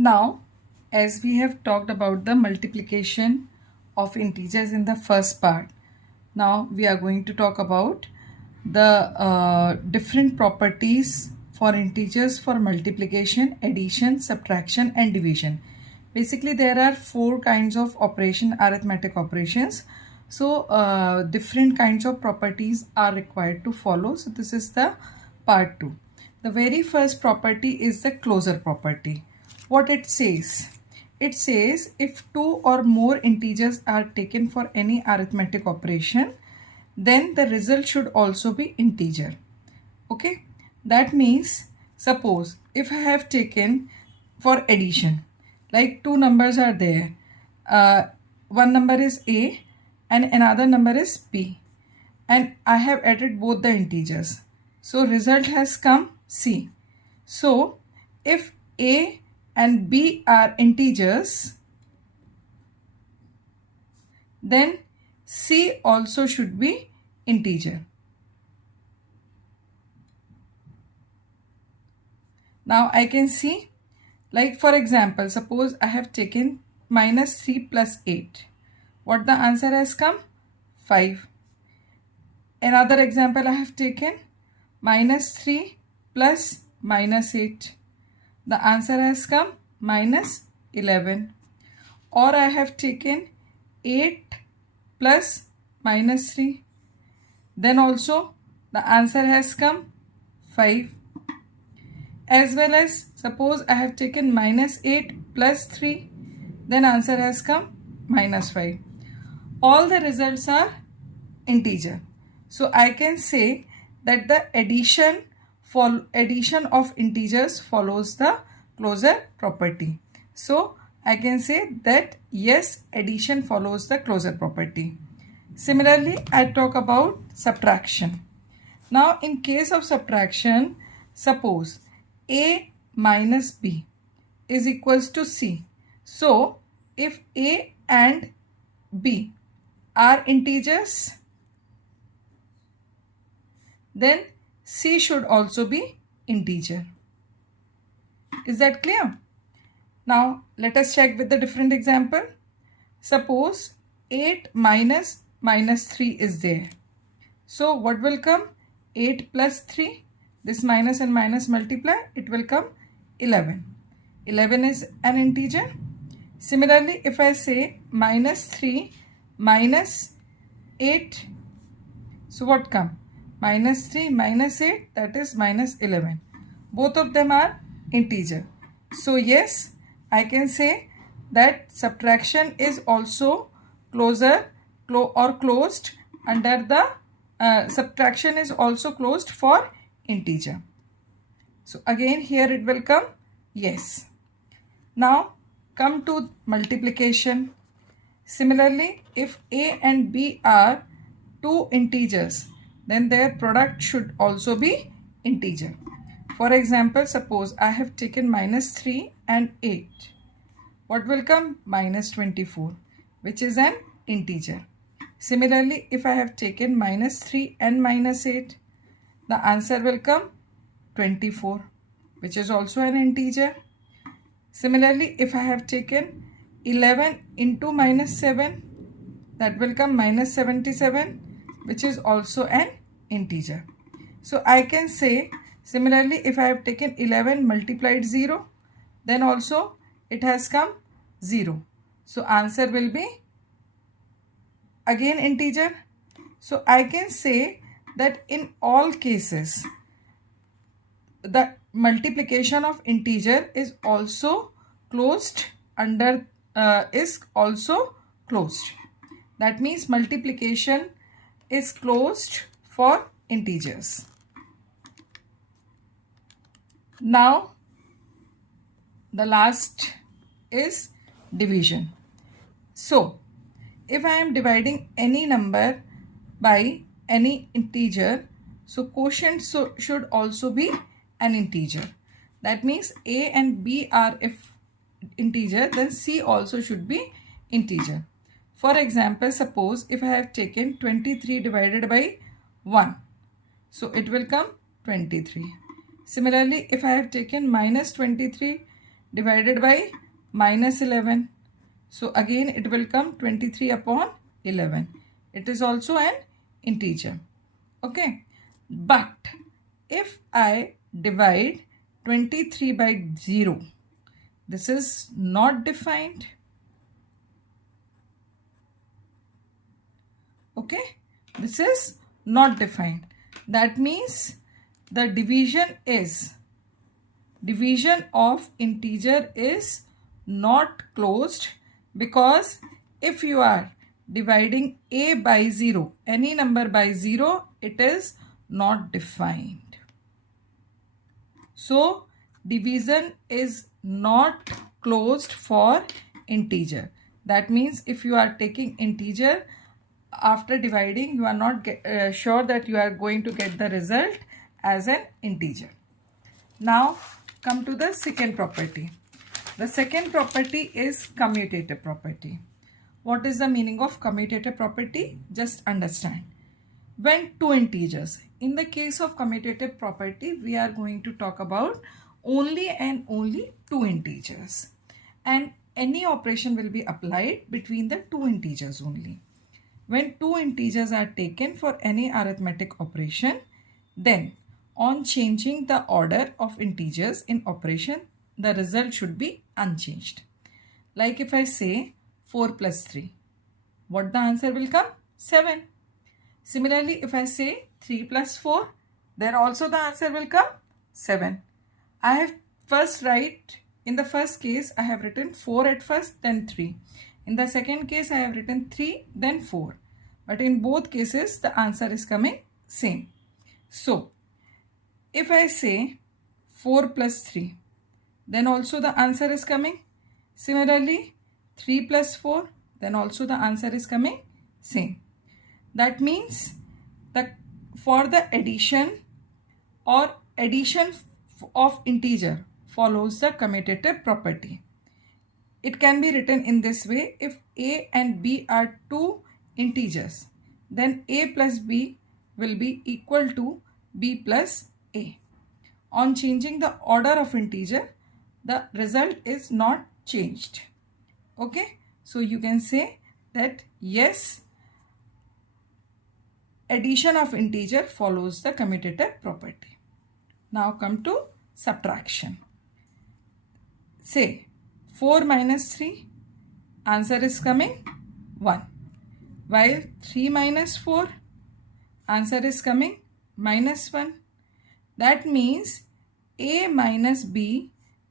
Now, as we have talked about the multiplication of integers in the first part, now we are going to talk about the different properties for integers for multiplication, addition, subtraction and division. Basically, there are four kinds of arithmetic operations. So, different kinds of properties are required to follow. So, this is the part 2. The very first property is the closure property. What it says? It says if two or more integers are taken for any arithmetic operation, then the result should also be integer. Okay, that means suppose if I have taken for addition, like two numbers are there, one number is A and another number is B, and I have added both the integers, so result has come C. So if A and B are integers, then C also should be integer. Now I can see, like for example, suppose I have taken minus 3 plus 8. What the answer has come? 5. Another example I have taken minus 3 plus minus 8. The answer has come minus 11. Or I have taken 8 plus minus 3. Then also the answer has come 5. As well as suppose I have taken minus 8 plus 3. Then answer has come minus 5. All the results are integer. So I can say that the addition of integers follows the closure property. So I can say that yes, addition follows the closure property. Similarly, I talk about subtraction. Now in case of subtraction, suppose A minus B is equals to C. So if A and B are integers, then C should also be integer. Is that clear? Now let us check with the different example. Suppose 8 minus 3 is there. So what will come? 8 plus 3. This minus and minus multiply. It will come 11. 11 is an integer. Similarly, if I say minus 3 minus 8. So what come? Minus 3 minus 8, that is minus 11. Both of them are integer. So yes, I can say that subtraction is also closed under the subtraction is also closed for integer. So again here it will come yes. Now come to multiplication. Similarly, if A and B are two integers, then their product should also be integer. For example, suppose I have taken minus 3 and 8. What will come? Minus 24, which is an integer. Similarly, if I have taken minus 3 and minus 8, the answer will come 24, which is also an integer. Similarly, if I have taken 11 into minus 7, that will come minus 77, which is also an integer. So I can say similarly, if I have taken 11 multiplied 0, then also it has come 0. So answer will be again integer. So I can say that in all cases the multiplication of integer is also closed under is also closed. That means multiplication is closed for integers. Now the last is division. So if I am dividing any number by any integer, so quotient should also be an integer. That means A and B are if integer, then C also should be integer. For example, suppose if I have taken 23 divided by 1, so it will come 23. Similarly, if I have taken minus 23 divided by minus 11. So again it will come 23 upon 11. It is also an integer. Okay. But if I divide 23 by 0, this is not defined. Okay. This is not defined. That means the division of integer is not closed, because if you are dividing a by 0, any number by 0, it is not defined. So division is not closed for integer. That means if you are taking integer, after dividing, you are not sure that you are going to get the result as an integer. Now come to the second property. The second property is commutative property. What is the meaning of commutative property? Just understand. When two integers, in the case of commutative property, we are going to talk about only and only two integers, and any operation will be applied between the two integers only. When two integers are taken for any arithmetic operation, then on changing the order of integers in operation, the result should be unchanged. Like if I say 4 plus 3, what the answer will come? 7. Similarly, if I say 3 plus 4, there also the answer will come 7. I have in the first case, I have written 4 at first, then 3. In the second case, I have written 3, then 4. But in both cases, the answer is coming same. So, if I say 4 plus 3, then also the answer is coming. Similarly, 3 plus 4, then also the answer is coming same. That means for the addition or addition of integer follows the commutative property. It can be written in this way: if a and b are two integers, then a plus b will be equal to b plus a. On changing the order of integer, the result is not changed. Okay, so you can say that yes, addition of integer follows the commutative property. Now come to subtraction. Say 4 minus 3, answer is coming 1. While 3 minus 4, answer is coming minus 1. That means a minus b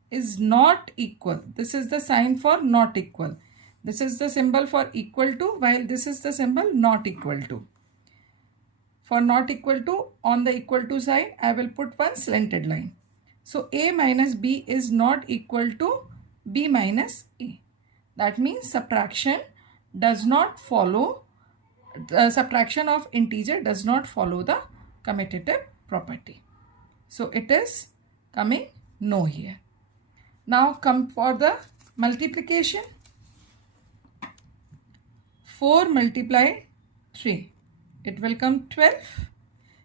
is not equal. This is the sign for not equal. This is the symbol for equal to, while this is the symbol not equal to. For not equal to, on the equal to side, I will put one slanted line. So a minus b is not equal to b minus a. That means subtraction does not follow, subtraction of integer does not follow the commutative property. So it is coming no here. Now come for the multiplication. 4 multiplied 3. It will come 12.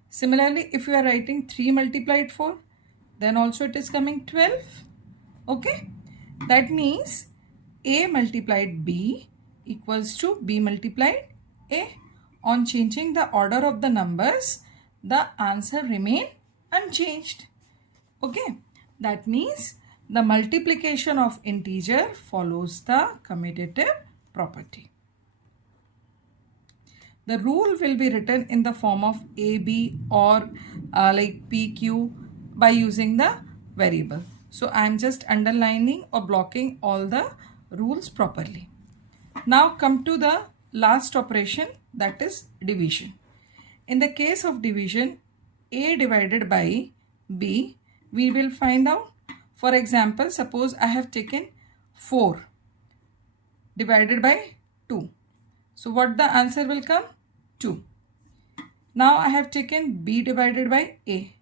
Similarly, if you are writing 3 multiplied 4, then also it is coming 12. Okay. That means a multiplied b equals to b multiplied a. On changing the order of the numbers, the answer remain unchanged. Okay. That means the multiplication of integer follows the commutative property. The rule will be written in the form of AB or like PQ by using the variable. So I am just underlining or blocking all the rules properly. Now come to the last operation, that is division. In the case of division, A divided by B, we will find out. For example, suppose I have taken 4 divided by 2. So what the answer will come? 2. Now I have taken B divided by A.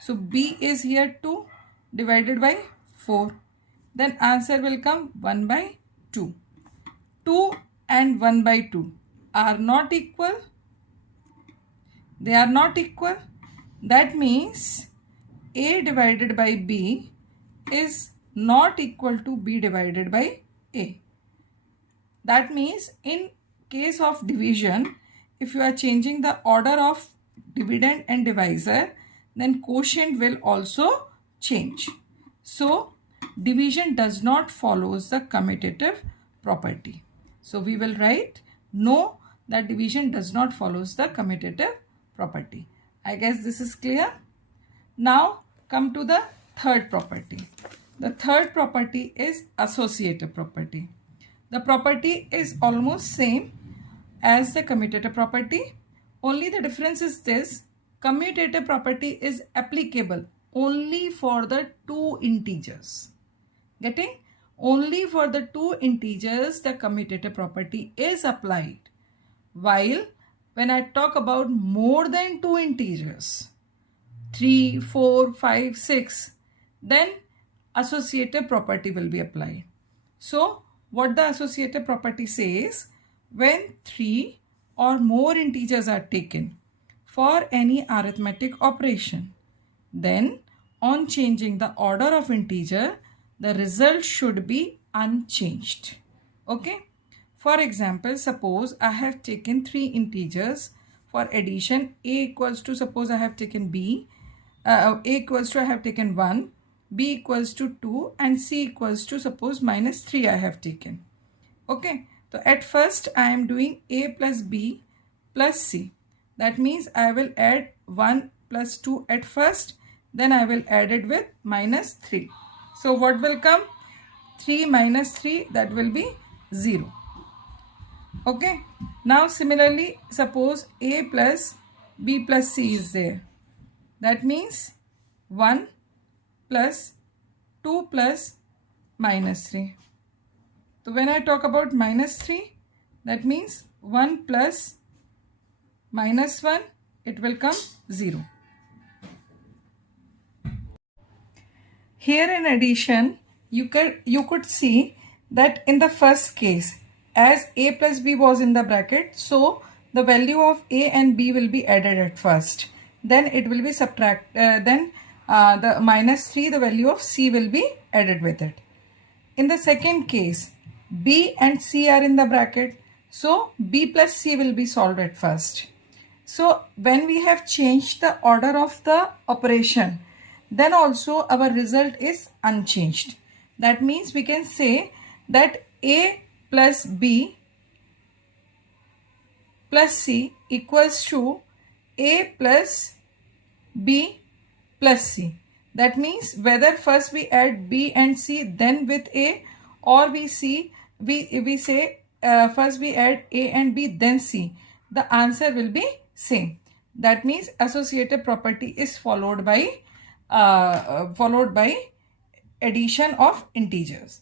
So B is here 2 divided by 4. Then answer will come 1 by 2. 2 and 1 by 2 are not equal. They are not equal. That means A divided by B is not equal to b divided by a. That means in case of division, if you are changing the order of dividend and divisor, then quotient will also change. So division does not follow the commutative property. So we will write no, that division does not follow the commutative property. I guess this is clear. Now come to the third property. The third property is associative property. The property is almost same as the commutative property. Only the difference is this: commutative property is applicable only for the two integers. Getting? Only for the two integers the commutative property is applied. While when I talk about more than two integers, 3, 4, 5, 6, then associative property will be applied. So what the associative property says, when 3 or more integers are taken for any arithmetic operation, then on changing the order of integer, the result should be unchanged. Okay. For example, suppose I have taken 3 integers for addition. A equals to, suppose I have taken b, a equals to I have taken 1, b equals to 2, and c equals to, suppose, minus 3 I have taken. Okay. So at first I am doing a plus b plus c. That means I will add 1 plus 2 at first, then I will add it with minus 3. So what will come? 3 minus 3, that will be 0. Okay. Now similarly, suppose a plus b plus c is there. That means 1 plus 2 plus minus 3. So when I talk about minus 3, that means 1 plus minus 1, it will come 0. Here in addition, you could see that in the first case, as a plus b was in the bracket, so the value of a and b will be added at first. Then it will be the minus 3, the value of c will be added with it. In the second case, b and c are in the bracket, so b plus c will be solved at first. So when we have changed the order of the operation, then also our result is unchanged. That means we can say that a plus b plus c equals to a plus b plus c. That means whether first we add b and c then with a, or we say first we add a and b then c, the answer will be same. That means associative property is followed by addition of integers.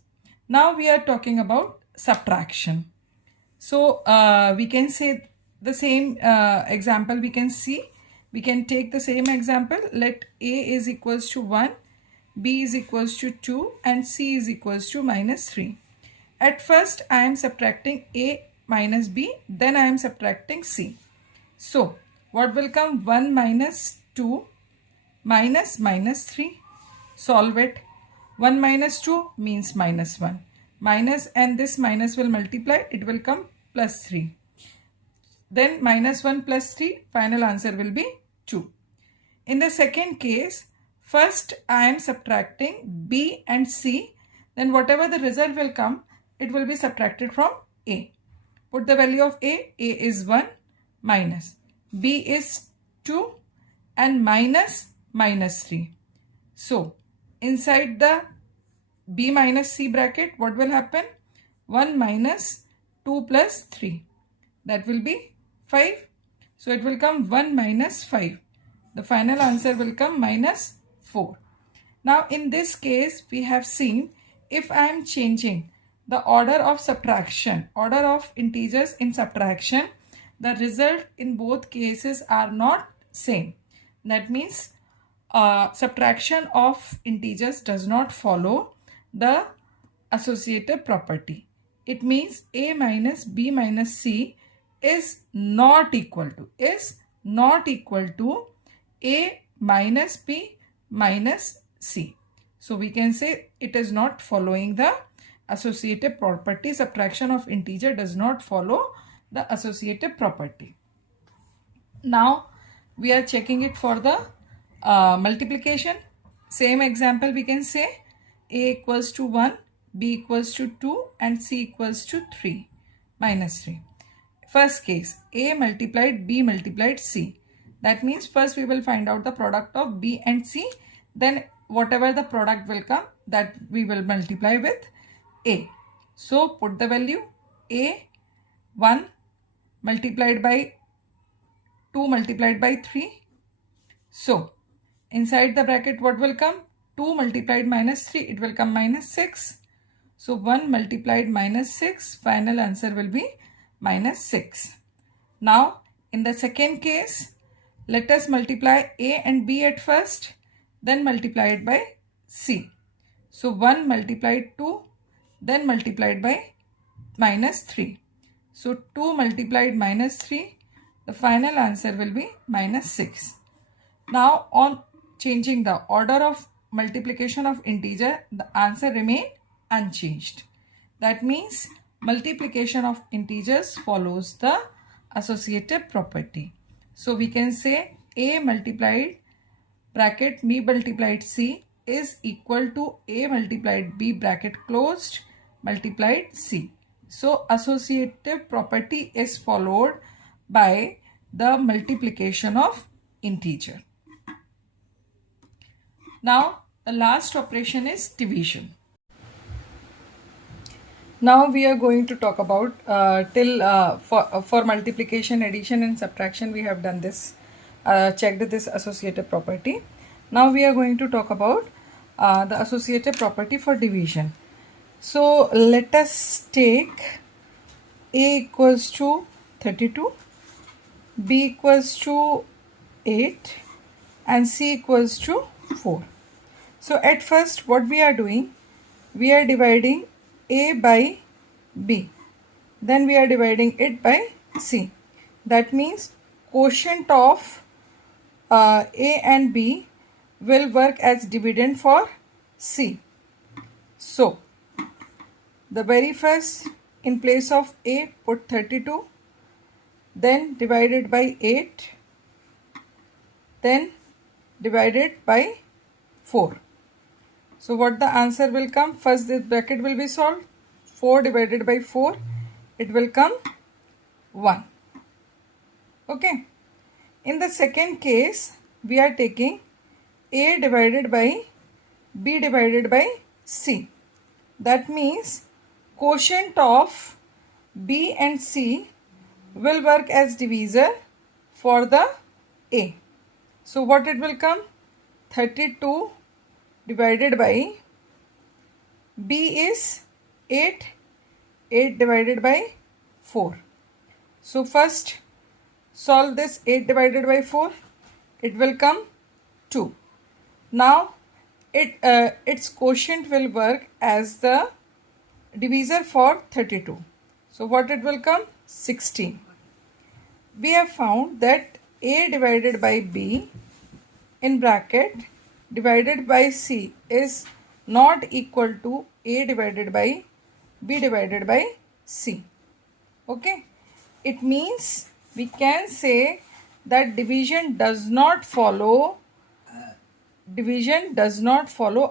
Now we are talking about subtraction. So we can say the same example we can see. We can take the same example. Let a is equals to 1, b is equals to 2, and c is equals to minus 3. At first I am subtracting a minus b, then I am subtracting c. So what will come? 1 minus 2 minus minus 3. Solve it. 1 minus 2 means minus 1. Minus, and this minus will multiply, it will come plus 3. Then minus 1 plus 3, final answer will be 2. In the second case, first I am subtracting b and c, then whatever the result will come, it will be subtracted from a. Put the value of a is 1, minus, b is 2, and minus 3. So inside the b minus c bracket, what will happen? 1 minus 2 plus 3, that will be 5. So it will come 1 minus 5. The final answer will come minus 4. Now in this case, we have seen if I am changing the order of subtraction, order of integers in subtraction, the result in both cases are not same. That means subtraction of integers does not follow the associative property. It means a minus b minus c is not equal to a minus b minus c. So we can say it is not following the associative property. Subtraction of integer does not follow the associative property. Now we are checking it for the multiplication. Same example we can say a equals to 1, b equals to 2 and c equals to 3 minus 3. First case, a multiplied b multiplied c. That means first we will find out the product of b and c, then whatever the product will come, that we will multiply with a. So put the value a 1 multiplied by 2 multiplied by 3. So inside the bracket what will come? 2 multiplied minus 3, it will come minus 6. So 1 multiplied minus 6, final answer will be minus 6. Now in the second case, let us multiply a and b at first, then multiply it by c. So 1 multiplied 2, then multiplied by minus 3. So 2 multiplied minus 3, the final answer will be minus 6. Now on changing the order of multiplication of integer, the answer remain unchanged. That means multiplication of integers follows the associative property. So we can say a multiplied bracket b multiplied c is equal to a multiplied b bracket closed multiplied c. So associative property is followed by the multiplication of integer. Now the last operation is division. Now we are going to talk about for multiplication, addition and subtraction we have done this, checked this associative property. Now we are going to talk about the associative property for division. So let us take a equals to 32, b equals to 8 and c equals to 4. So at first what we are doing, we are dividing a by b, then we are dividing it by c. That means quotient of a and b will work as dividend for c. So the very first, in place of a put 32, then divided by 8, then divided by 4. So what the answer will come? First this bracket will be solved. 4 divided by 4, it will come 1. Okay. In the second case, we are taking a divided by b divided by c. That means quotient of b and c will work as divisor for the a. So what it will come? 32 divided by b is 8, 8 divided by 4. So first solve this 8 divided by 4, it will come 2. Now its quotient will work as the divisor for 32. So what it will come? 16. We have found that a divided by b in bracket divided by c is not equal to a divided by b divided by c. Okay. It means we can say that division does not follow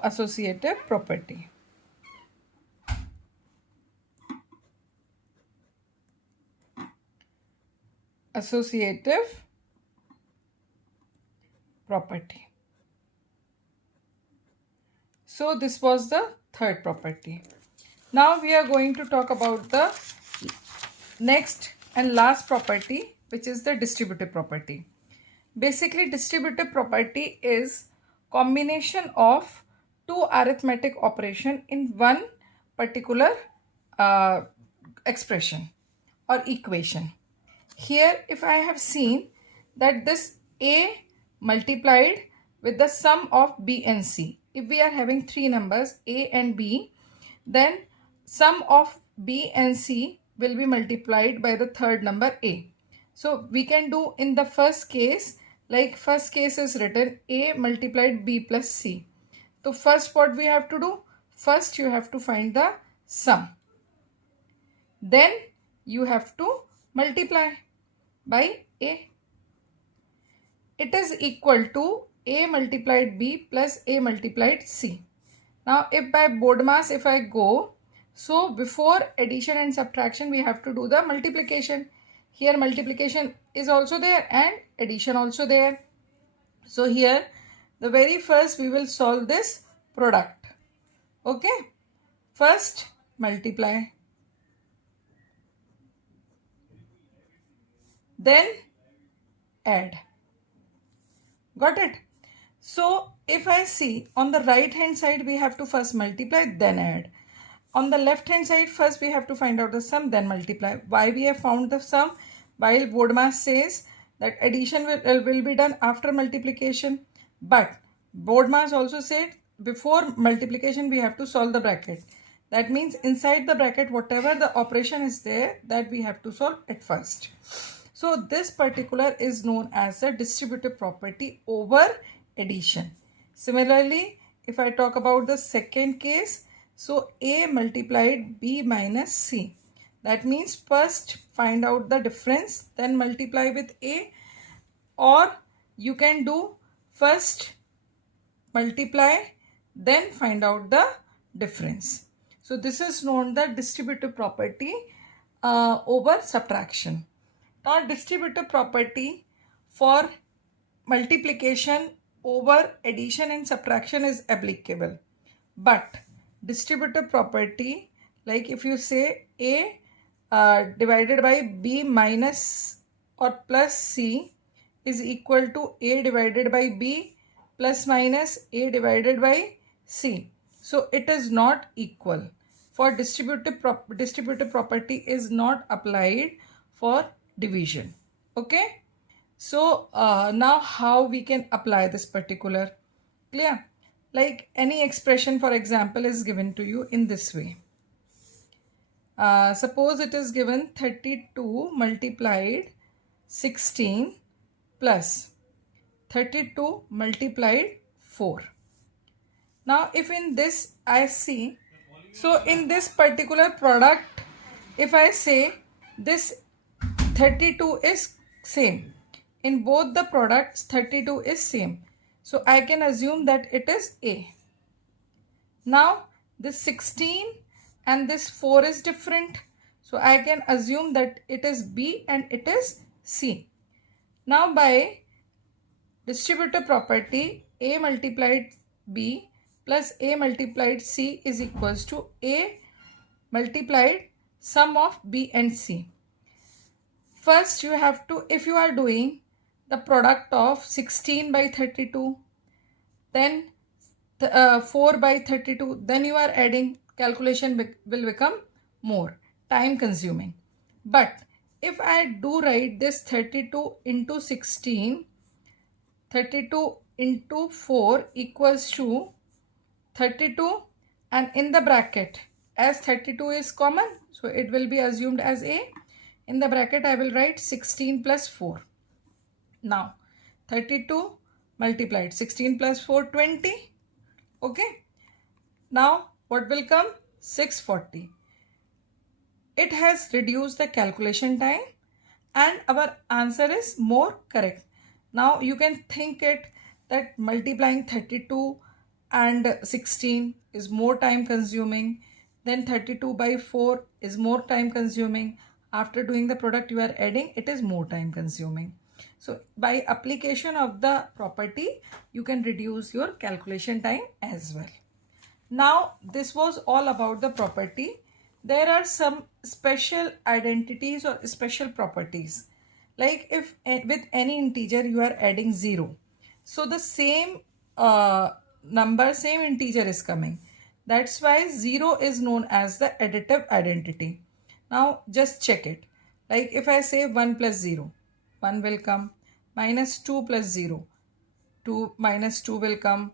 associative property. Associative property. So this was the third property. Now we are going to talk about the next and last property, which is the distributive property. Basically, distributive property is combination of two arithmetic operation in one particular expression or equation. Here, if I have seen that this a multiplied with the sum of b and c. If we are having three numbers a and b, then sum of b and c will be multiplied by the third number a. So we can do in the first case, like first case is written a multiplied b plus c. So first what we have to do? First you have to find the sum. Then you have to multiply by A. It is equal to A multiplied B plus A multiplied C. Now if by BODMAS if I go, so before addition and subtraction we have to do the multiplication. Here multiplication is also there and addition also there. So here the very first we will solve this product. Okay. First multiply. Then add. Got it? So if I see on the right hand side we have to first multiply then add. On the left hand side first we have to find out the sum then multiply. Why we have found the sum? While BODMAS says that addition will be done after multiplication, but BODMAS also said before multiplication we have to solve the bracket. That means inside the bracket whatever the operation is there that we have to solve at first. So this particular is known as the distributive property over addition. Similarly, if I talk about the second case, so A multiplied B minus C. That means first find out the difference, then multiply with A, or you can do first multiply, then find out the difference. So this is known the distributive property over subtraction. Now distributive property for multiplication over addition and subtraction is applicable. But distributive property, like if you say A divided by B minus or plus C is equal to A divided by B plus minus A divided by C. So it is not equal. For distributive property is not applied for division. Okay. So now how we can apply this particular? Clear? Like any expression for example is given to you in this way. Suppose it is given 32 multiplied 16 plus 32 multiplied 4. Now if in this I see, so in this particular product if I say this 32 is same, in both the products 32 is same, so I can assume that it is A. Now this 16 and this 4 is different, so I can assume that it is B and it is C. Now by distributive property, A multiplied B plus A multiplied C is equals to A multiplied sum of B and C. First you have to, if you are doing the product of 16 by 32, then 4 by 32, then you are adding, calculation will become more time consuming. But if I do write this 32 into 16, 32 into 4 equals to 32, and in the bracket as 32 is common, so it will be assumed as A. In the bracket I will write 16 plus 4. Now 32 multiplied 16 plus 4, 20. Okay. Now what will come? 640. It has reduced the calculation time and our answer is more correct. Now you can think it that multiplying 32 and 16 is more time consuming. Then 32 by 4 is more time consuming. After doing the product you are adding, it is more time consuming. So by application of the property, you can reduce your calculation time as well. Now this was all about the property. There are some special identities or special properties. Like if with any integer you are adding 0. So the same number, same integer is coming. That's why 0 is known as the additive identity. Now just check it. Like if I say 1 plus 0, 1 will come. Minus 2 plus 0, 2 minus 2 will come.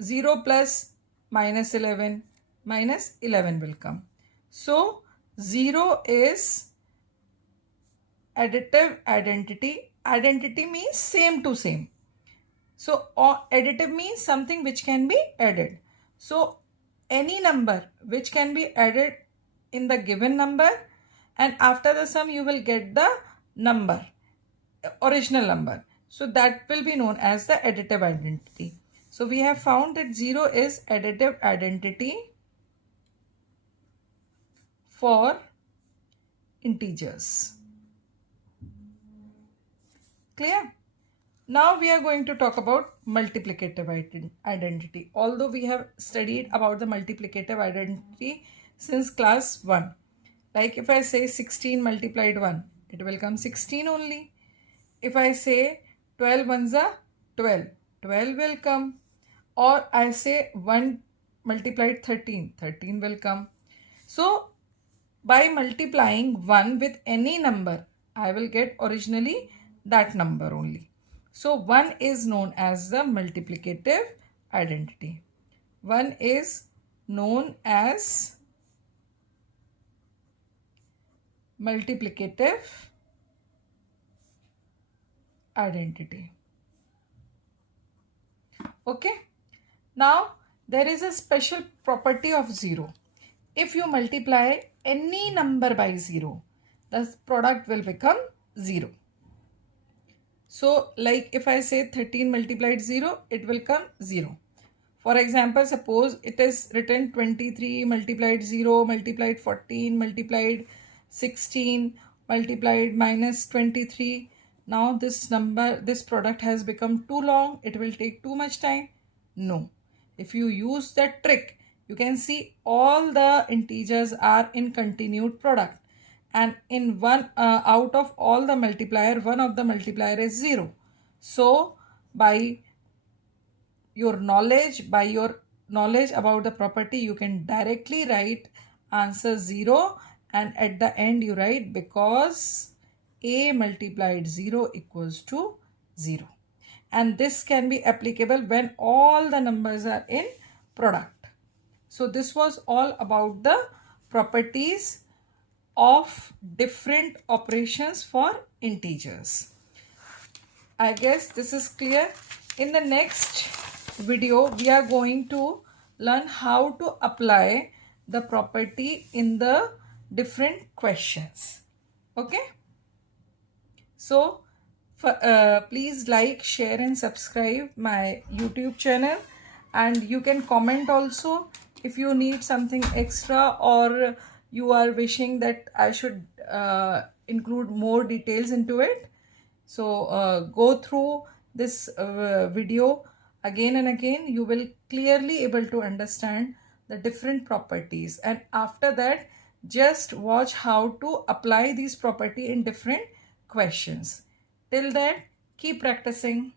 0 plus minus 11, minus 11 will come. So 0 is additive identity. Identity means same to same. So additive means something which can be added. So any number which can be added in the given number, and after the sum you will get the number, original number. So that will be known as the additive identity. So we have found that 0 is additive identity for integers. Clear? Now we are going to talk about multiplicative identity. Although we have studied about the multiplicative identity since class 1. Like if I say 16 multiplied 1, it will come 16 only. If I say 12 ones are 12, 12 will come. Or I say 1 multiplied 13, 13 will come. So by multiplying 1 with any number, I will get originally that number only. So 1 is known as the multiplicative identity. 1 is known as multiplicative identity. Okay. Now there is a special property of 0. If you multiply any number by 0, the product will become 0. So like if I say 13 multiplied 0, it will come 0. For example, suppose it is written 23 multiplied 0 multiplied 14 multiplied 16 multiplied minus 23. Now this number, this product has become too long. It will take too much time. No. If you use that trick, you can see all the integers are in continued product. And in one out of all the multiplier, one of the multiplier is 0. So by your knowledge about the property, you can directly write answer 0, and at the end you write because a multiplied 0 equals to 0. And this can be applicable when all the numbers are in product. So this was all about the properties of different operations for integers. I guess this is clear. In the next video, we are going to learn how to apply the property in the different questions. Okay? So, please like, share and subscribe my YouTube channel, and you can comment also if you need something extra or you are wishing that I should include more details into it. So go through this video again and again. You will clearly able to understand the different properties, and after that just watch how to apply these property in different questions. Till then, keep practicing.